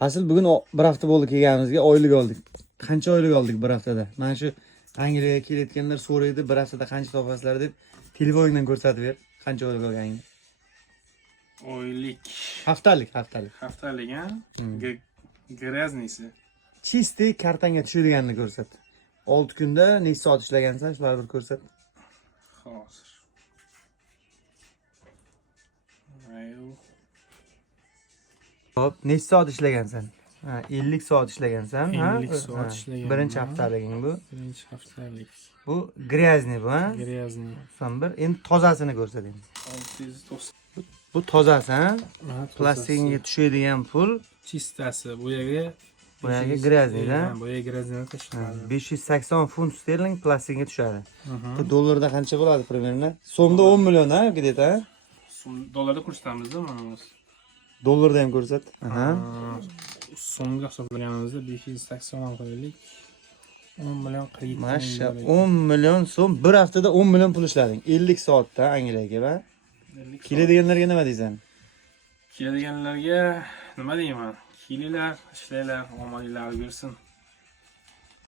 Asıl bugün bir hafta bo'ldi kelganimizga, oylik oldik. Qancha oylik oldik bir haftada? Mana shu Angliyaga kelayotganlar so'raydi, bir haftada qancha topasizlar deb telefoningdan ko'rsatib ber. Qancha oylik olganingni. Oylik. Haftalik. Haftalik, ha? Graznisi. Чистый kartanga tushadiganini ko'rsat. 6 kunda necha soat ishlagansan, shularni bir ko'rsat. Hozir. Ayo. Hop, necha soat ishlagansan? Ha, 50 soat ishlagansan, ha? 50 soat ishlaganman. Birinchi haftaliging bu. Birinchi haftalik. Bu gryazniy bu, ha? Grazni. Son bir. Endi tozasini ko'rsating. 690. Bu tozasi, ha? Ha, Plastinga tushadigan pul, chistasi. Bu yerga boyagi gryazniy, ha? Bu yerga grazni tashladi. 580 funt sterling plastinga tushadi. Bu dollarda qancha bo'ladi примерно? So'mda 10 million, ha? Где-то, ha? Dollarda ko'rsatamizda mana biz. Dollarda ham ko'rsat. Aha. So'mga hisoblaganimizda 580 qo'yaylik. 10 million kredit. Masha, 10 million so'm bir haftada 10 million pul ishlading. 50 soatda Angliyaga va keladiganlarga nima deysan? Keladiganlarga nima deyman? Kelinglar, ishlanglar, omadinglar bersin.